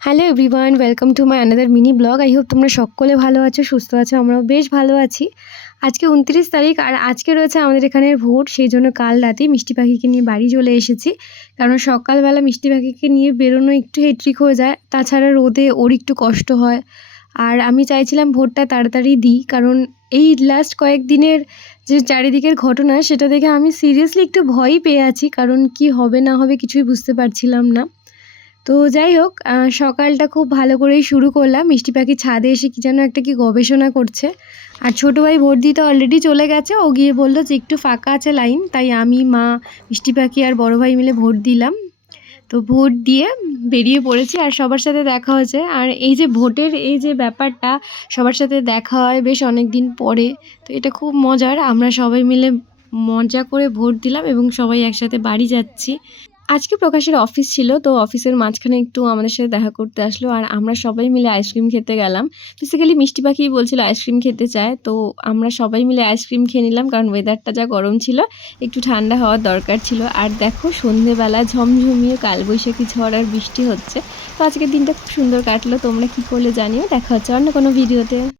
Hello everyone, welcome to my another mini blog. I hope তোমরা সকলে ভালো আছো, সুস্থ আছো। আমরাও বেশ ভালো আছি। আজকে ২৯ তারিখ আর আজকে রয়েছে আমাদের এখানের ভোট। সেই জন্য কাল রাতে মিষ্টি পাখিকে নিয়ে বাড়ি চলে এসেছি। কারণ সকালবেলা মিষ্টি পাখিকে নিয়ে বেরোনো একটু হেট্রিক হয়ে যায়, তাছাড়া রোদে ওর একটু কষ্ট হয়। আর আমি চাইছিলাম ভোটটা তাড়াতাড়ি দিই, কারণ এই লাস্ট কয়েকদিনের যে চারিদিকের ঘটনা সেটা দেখে আমি সিরিয়াসলি একটু ভয়ই পেয়ে আছি, কারণ কি হবে না হবে কিছুই বুঝতে পারছিলাম না। তো যাই হোক, সকালটা খুব ভালো করেই শুরু করলাম। মিষ্টি পাখি ছাদে এসে কী যেন একটা কি গবেষণা করছে। আর ছোটো ভাই ভোট দিতে অলরেডি চলে গেছে। ও গিয়ে বলল যে একটু ফাঁকা আছে লাইন, তাই আমি, মা, মিষ্টি পাখি আর বড় ভাই মিলে ভোট দিলাম। তো ভোট দিয়ে বেরিয়ে পড়েছি আর সবার সাথে দেখা হয়েছে। আর এই যে ভোটের এই যে ব্যাপারটা, সবার সাথে দেখা হয় বেশ অনেক দিন পরে, তো এটা খুব মজার। আমরা সবাই মিলে মজা করে ভোট দিলাম এবং সবাই একসাথে বাড়ি যাচ্ছি। আজকে প্রকাশের অফিস ছিল, তো অফিসের মাঝখানে একটু আমাদের সাথে দেখা করতে আসলো আর আমরা সবাই মিলে আইসক্রিম খেতে গেলাম। বেসিক্যালি মিষ্টি পাখিই বলছিল আইসক্রিম খেতে চায়, তো আমরা সবাই মিলে আইসক্রিম খেয়ে নিলাম, কারণ ওয়েদারটা যা গরম ছিল, একটু ঠান্ডা হওয়ার দরকার ছিল। আর দেখো সন্ধেবেলা ঝমঝমিয়ে কালবৈশাখী ঝড় আর বৃষ্টি হচ্ছে। তো আজকের দিনটা খুব সুন্দর কাটলো। তোমরা কী করলে জানিও। দেখা হচ্ছে অন্য কোনো ভিডিওতে।